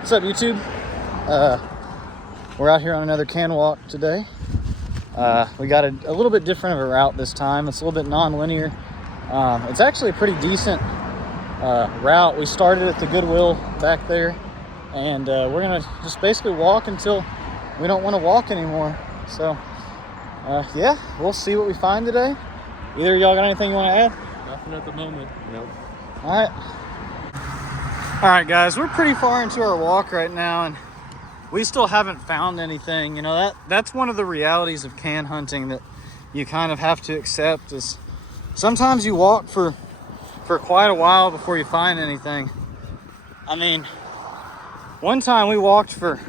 What's up, YouTube? We're out here on another can walk today. We got a little bit different of a route this time. It's a little bit non-linear. It's actually a pretty decent route. We started at the Goodwill back there, and we're gonna just basically walk until we don't want to walk anymore. So yeah, we'll see what we find today. Either of y'all got anything you want to add? Nothing at the moment. Nope. All right, guys, we're pretty far into our walk right now, and we still haven't found anything. You know, that's one of the realities of can hunting that you kind of have to accept, is sometimes you walk for quite a while before you find anything. I mean, one time we walked for,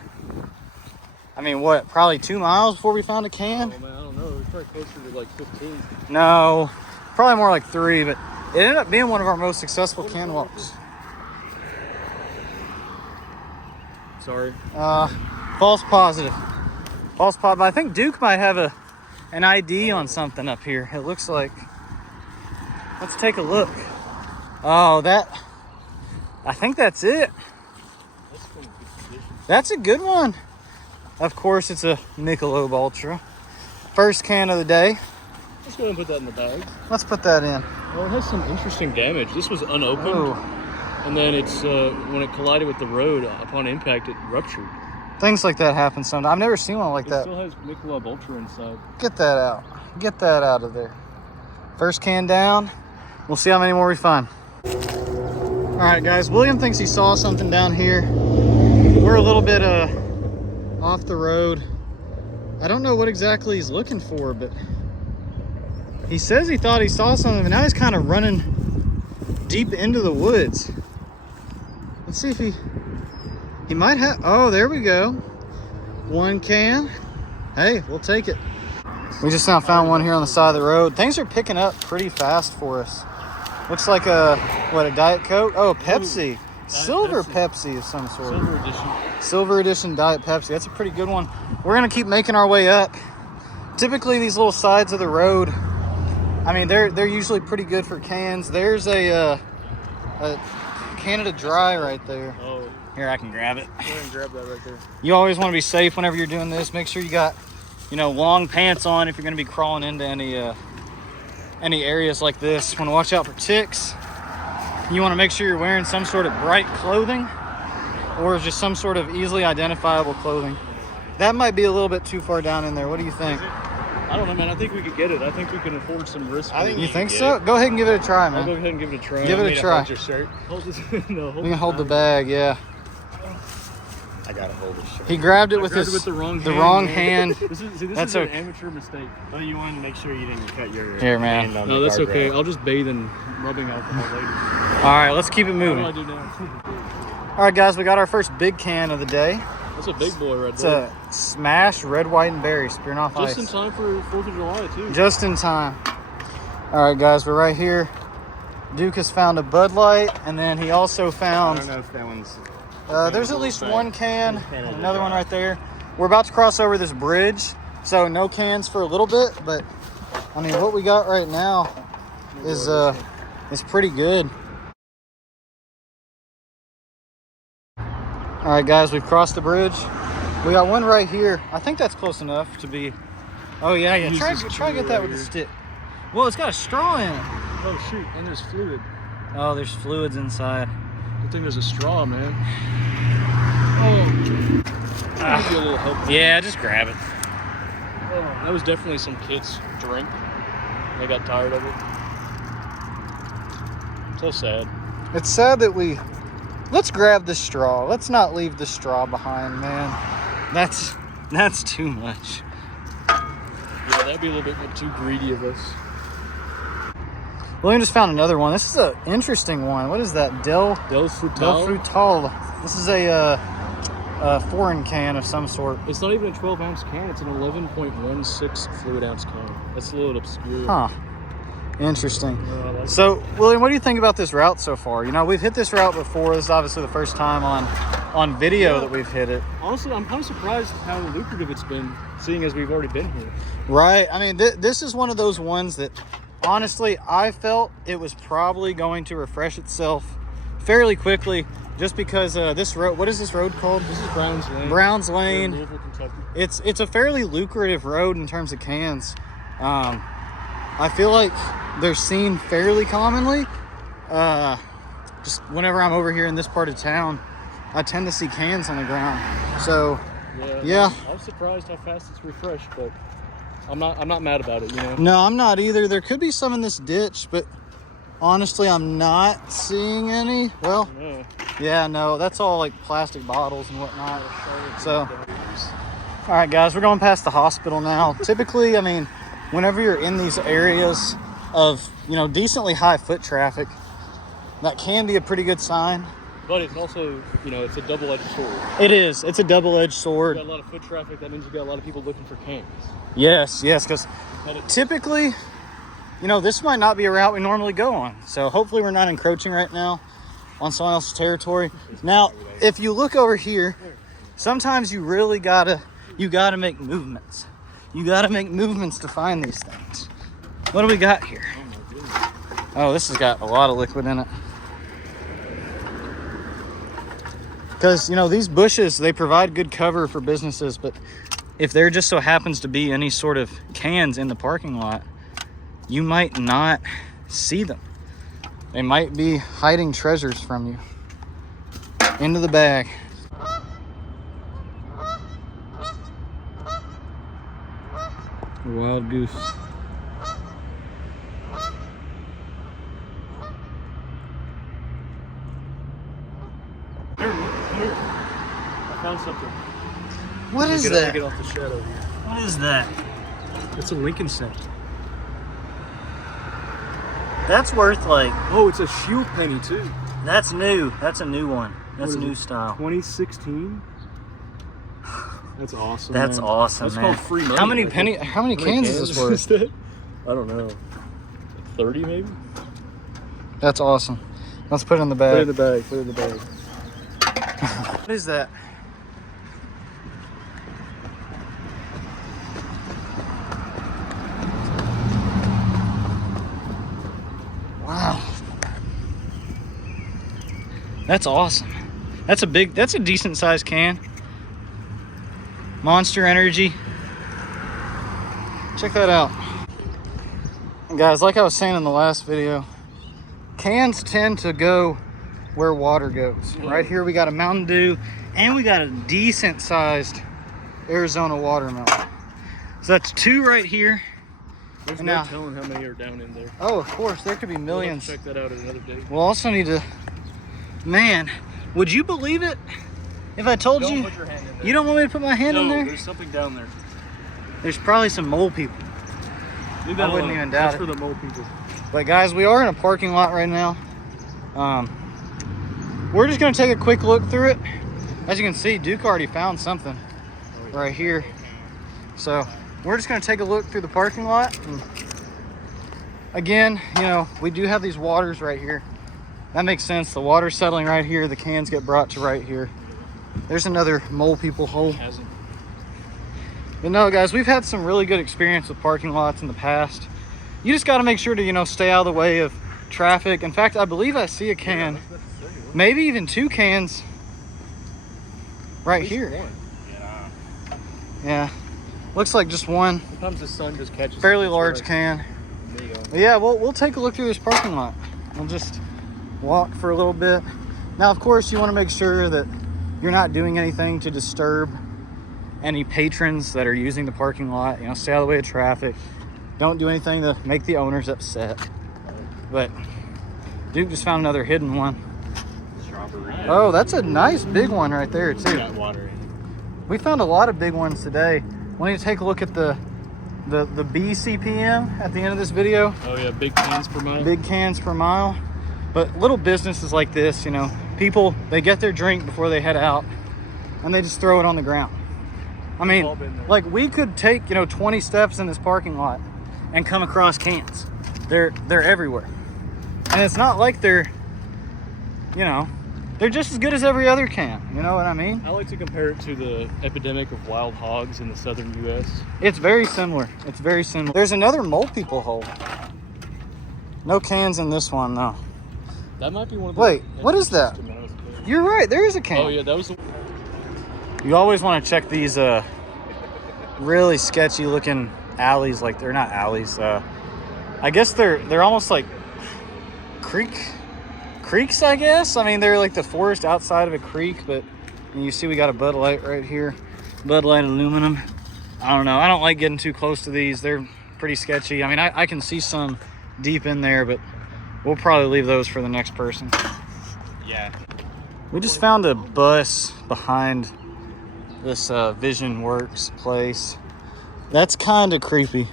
probably 2 miles before we found a can? Oh, man, I don't know. It was probably closer to like 15. No, probably more like 3, but it ended up being one of our most successful can walks. Sorry. False positive. False positive. I think Duke might have an ID on something up here. It looks like. Let's take a look. Oh, I think that's it. That's a good one. Of course, it's a Michelob Ultra. First can of the day. Let's go ahead and put that in the bag. Let's put that in. Well, it has some interesting damage. This was unopened. Oh. And then it's when it collided with the road upon impact, it ruptured. Things like that happen sometimes. I've never seen one like that. It still has Michelob Ultra inside. Get that out. Get that out of there. First can down. We'll see how many more we find. All right, guys. William thinks he saw something down here. We're a little bit off the road. I don't know what exactly he's looking for, but he says he thought he saw something, but now he's kind of running deep into the woods. Let's see if he might have. Oh, there we go. One can. Hey, we'll take it. We just now found one here on the side of the road. Things are picking up pretty fast for us. Looks like a Diet Coke? Oh, Pepsi. Silver Pepsi of some sort. Silver edition. Silver edition Diet Pepsi. That's a pretty good one. We're gonna keep making our way up. Typically, these little sides of the road, I mean, they're usually pretty good for cans. There's a Canada Dry right there. Oh. Here, I can grab it. Go ahead and grab that right there. You always want to be safe whenever you're doing this. Make sure you got, long pants on if you're going to be crawling into any areas like this. You want to watch out for ticks. You want to make sure you're wearing some sort of bright clothing or just some sort of easily identifiable clothing. That might be a little bit too far down in there. What do you think? I don't know, man. I think we could get it. I think we can afford some risk. You think so? Go ahead and give it a try, man. I'll go ahead and give it a try. Give it a try. Hold your shirt. Hold this. No, hold. You can hold the bag, yeah. I gotta hold this shirt. He grabbed it with the wrong hand. This is an amateur mistake. Well, you wanted to make sure you didn't cut your Here, man. hand on No, the that's okay. guardrail. I'll just bathe in rubbing alcohol later. All right, let's keep it moving. What do I do now? All right, guys, we got our first big can of the day. That's a big boy right It's there. a Smash Red, White, and Berry Smirnoff Ice. Just in time for 4th of July, too. Just in time. All right, guys, we're right here. Duke has found a Bud Light, and then he also I found... don't know if that one's... there's at least one can, and another one right there. We're about to cross over this bridge, so no cans for a little bit, but, I mean, what we got right now is pretty good. All right, guys, we've crossed the bridge. We got one right here. I think that's close enough to be... Oh, yeah. Try to get that with the stick. Well, it's got a straw in it. Oh, shoot. And there's fluid. Oh, there's fluids inside. Good thing there's a straw, man. Oh. I'll give you a little help. Yeah, just grab it. Oh, that was definitely some kids' drink. They got tired of it. So sad. It's sad that let's grab the straw. Let's not leave the straw behind, man. That's too much. Yeah, that'd be a little bit too greedy of us. William just found another one. This is an interesting one. What is that? Del Frutal. This is a foreign can of some sort. It's not even a 12-ounce can. It's an 11.16 fluid ounce can. That's a little obscure. Huh. Interesting. So, William, what do you think about this route so far? We've hit this route before. This is obviously the first time on video that we've hit it. Honestly, I'm kind of surprised how lucrative it's been, seeing as we've already been here. Right. I mean, this is one of those ones that, honestly, I felt it was probably going to refresh itself fairly quickly, just because this road, what is this road called? This is Brown's Lane. Brown's We're in Lane. Louisville, Kentucky. It's a fairly lucrative road in terms of cans. I feel like they're seen fairly commonly. Just whenever I'm over here in this part of town, I tend to see cans on the ground. So yeah. I'm surprised how fast it's refreshed, but I'm not mad about it, you know. No, I'm not either. There could be some in this ditch, but honestly, I'm not seeing any. Well, yeah, no, that's all like plastic bottles and whatnot. So, all right, guys, we're going past the hospital now. Typically, I mean, whenever you're in these areas of, you know, decently high foot traffic, that can be a pretty good sign. But it's also, you know, it's a double-edged sword. It is. It's a double-edged sword. You got a lot of foot traffic. That means you got a lot of people looking for cans. Yes, because typically, you know, this might not be a route we normally go on. So hopefully we're not encroaching right now on someone else's territory. Now, if you look over here, sometimes you really gotta make movements. You gotta make movements to find these things. What do we got here? Oh, this has got a lot of liquid in it. Because, you know, these bushes, they provide good cover for businesses, but if there just so happens to be any sort of cans in the parking lot, you might not see them. They might be hiding treasures from you. Into the bag. A wild goose. Here. I found something. What is Get that? off the shadow here. What is that? It's a Lincoln cent. That's worth like, Oh, it's a shield penny too. that's new. That's a new one. That's What is new it? style. 2016. That's awesome. That's man. awesome, That's man. called free money. How many right there. how many cans is this worth? that? I don't know. 30 maybe? That's awesome. Let's put it in the Put it in bag. the bag. Put it in the bag. What is that? Wow. That's awesome. That's a decent sized can. Monster Energy. Check that out. And guys, like I was saying in the last video, cans tend to go where water goes. Right here we got a Mountain Dew and we got a decent sized Arizona watermelon. So that's two right here. There's And no now- telling how many are down in there. Oh, of course, there could be We'll have millions. to check that out at another day. We'll also need to, man, would you believe it if I told you? Put your hand in there. You don't want me to put my hand in No, there? there's something down there. There's probably some mole people. Leave I that wouldn't alone. even doubt That's it. for the mole people. But guys, we are in a parking lot right now. We're just gonna take a quick look through it. As you can see, Duke already found something right here. So we're just gonna take a look through the parking lot. And again, you know, we do have these waters right here. That makes sense. The water's settling right here. The cans get brought to right here. There's another mole people hole. Hasn't. But no, guys, we've had some really good experience with parking lots in the past. You just got to make sure to, you know, stay out of the way of traffic. In fact, I believe I see a can, maybe even two cans right here. Yeah. Yeah, looks like just one Sometimes the sun just catches. fairly it. large can. There you go. But yeah, we'll take a look through this parking lot. We'll just walk for a little bit. Now, of course, you want to make sure that you're not doing anything to disturb any patrons that are using the parking lot. You know, stay out of the way of traffic. Don't do anything to make the owners upset. But Duke just found another hidden one. Strawberry. Oh, that's a nice big one right there too. Got water in it. We found a lot of big ones today. We need to take a look at the BCPM at the end of this video. Oh yeah, big cans per mile. Big cans per mile. But little businesses like this, you know, people, they get their drink before they head out and they just throw it on the ground. I We've all mean, been there. like we could take, you know, 20 steps in this parking lot and come across cans. They're everywhere. And it's not like they're, you know, they're just as good as every other can. You know what I mean? I like to compare it to the epidemic of wild hogs in the southern U.S. It's very similar. It's very similar. There's another mole people hole. No cans in this one though. That might be one of the. Wait, what is that? You're right. There is a can. Oh yeah, that was the... You always want to check these really sketchy looking alleys. Like they're not alleys. I guess they're almost like creeks. I guess. I mean they're like the forest outside of a creek. But and you see we got a Bud Light right here. Bud Light aluminum. I don't know. I don't like getting too close to these. They're pretty sketchy. I mean I can see some deep in there, but we'll probably leave those for the next person. Yeah. We just found a bus behind this Vision Works place. That's kind of creepy.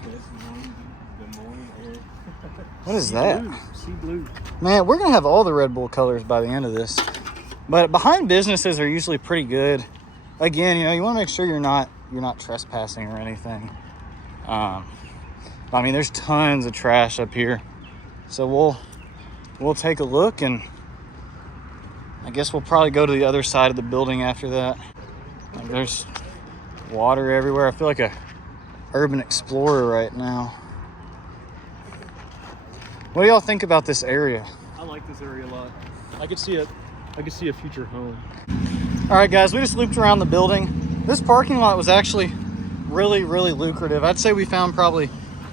What is that? Sea blue. Man, we're gonna have all the Red Bull colors by the end of this. But behind businesses are usually pretty good. Again, you know, you want to make sure you're not trespassing or anything. I mean, there's tons of trash up here, so we'll take a look, and I guess we'll probably go to the other side of the building after that. Like, there's water everywhere. I feel like a urban explorer right now. What do y'all think about this area? I like this area a lot. I could see a future home. All right, guys, we just looped around the building. This parking lot was actually really, really lucrative. I'd say we found probably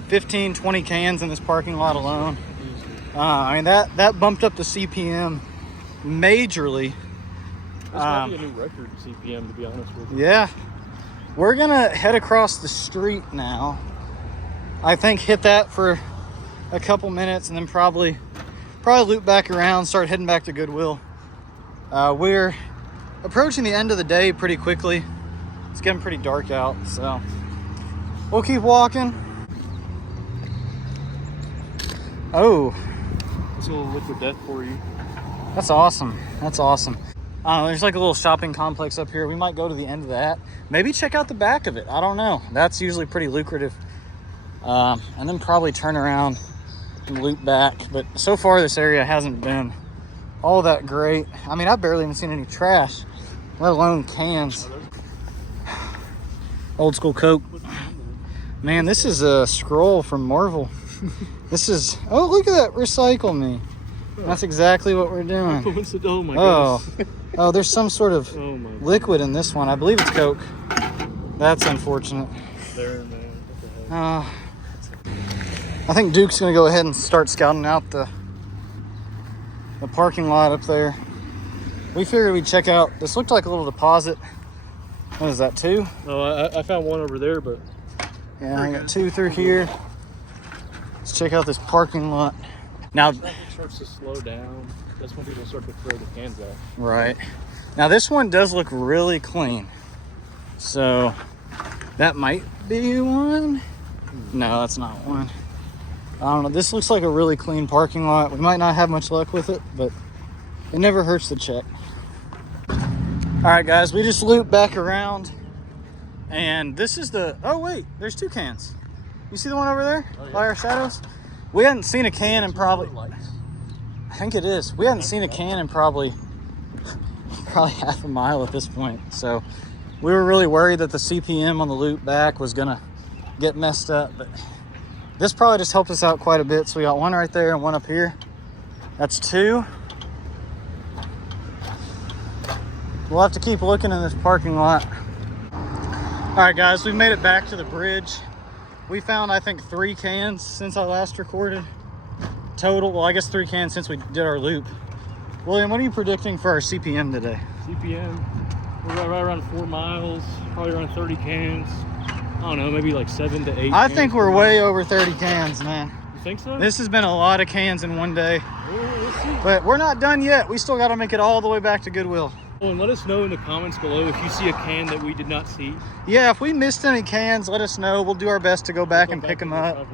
15, 20 cans in this parking lot alone. I mean, that bumped up the CPM majorly. This might be a new record CPM, to be honest with you. Yeah. We're gonna head across the street now. I think hit that for a couple minutes and then probably loop back around, start heading back to Goodwill. We're approaching the end of the day pretty quickly. It's getting pretty dark out, so we'll keep walking. Oh, It's a little liquid death for you. that's awesome. That's awesome. There's like a little shopping complex up here. We might go to the end of that. Maybe check out the back of it. I don't know. That's usually pretty lucrative. And then probably turn around and loop back. But so far this area hasn't been all that great. I mean, I've barely even seen any trash, let alone cans. Old school Coke. Man, this is a scroll from Marvel. This is, oh, look at that, recycle me. That's exactly what we're doing. Oh my gosh. Oh, there's some sort of Oh my liquid in this one. I believe it's Coke. That's unfortunate. There, man. What the hell? I think Duke's gonna go ahead and start scouting out the parking lot up there. We figured we'd check out, this looked like a little deposit. What is that, 2? Oh, I found one over there, but Yeah, I got 2 through here. Let's check out this parking lot. Now, traffic starts to slow down. That's when people start to throw the cans out. right. Now this one does look really clean. So that might be one. No, that's not one. I don't know. This looks like a really clean parking lot. We might not have much luck with it, but it never hurts to check. All right, guys, we just looped back around, and this is the, oh wait, there's 2 cans. You see the one over there? Oh, yeah. By our shadows? We hadn't seen a can in probably, I think it is. We hadn't seen a can in probably half a mile at this point. So we were really worried that the CPM on the loop back was gonna get messed up, but this probably just helped us out quite a bit. So we got one right there and one up here. That's 2. We'll have to keep looking in this parking lot. All right, guys, we've made it back to the bridge. We found, I think, 3 cans since I last recorded. Total, well, I guess 3 cans since we did our loop. William, what are you predicting for our CPM today? CPM, we're right around 4 miles, probably around 30 cans. I don't know, maybe like 7 to 8. I think we're way over 30 cans, man. You think so? This has been a lot of cans in one day. We'll see. But we're not done yet. We still got to make it all the way back to Goodwill. Oh, and let us know in the comments below if you see a can that we did not see. Yeah, if we missed any cans, let us know. We'll do our best to go back and pick them up.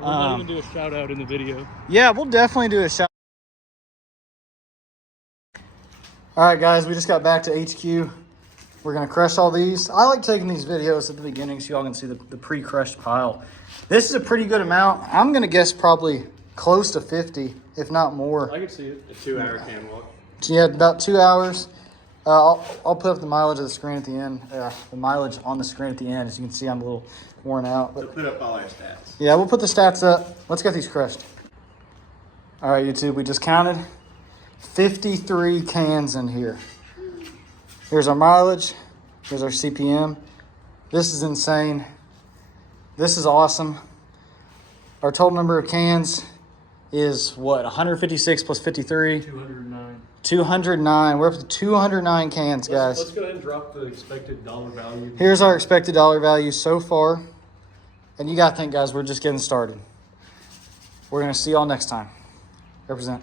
We'll not even do a shout out in the video. Yeah, we'll definitely do a shout. All right, guys, we just got back to HQ. We're gonna crush all these. I like taking these videos at the beginning so y'all can see the pre-crushed pile. This is a pretty good amount. I'm gonna guess probably close to 50, if not more. I can see it. A 2-hour can walk. Yeah, about 2 hours. I'll put up the mileage of the screen at the end. The mileage on the screen at the end. As you can see, I'm a little worn out. So But put up all our stats. yeah, we'll put the stats up. Let's get these crushed. All right, YouTube, we just counted. 53 cans in here. Here's our mileage. Here's our CPM. This is insane. This is awesome. Our total number of cans is what? 156 plus 53? 209. 209. We're up to 209 cans, guys. Let's go ahead and drop the expected dollar value. Here's our expected dollar value so far. And you got to think, guys, we're just getting started. We're going to see y'all next time. Represent.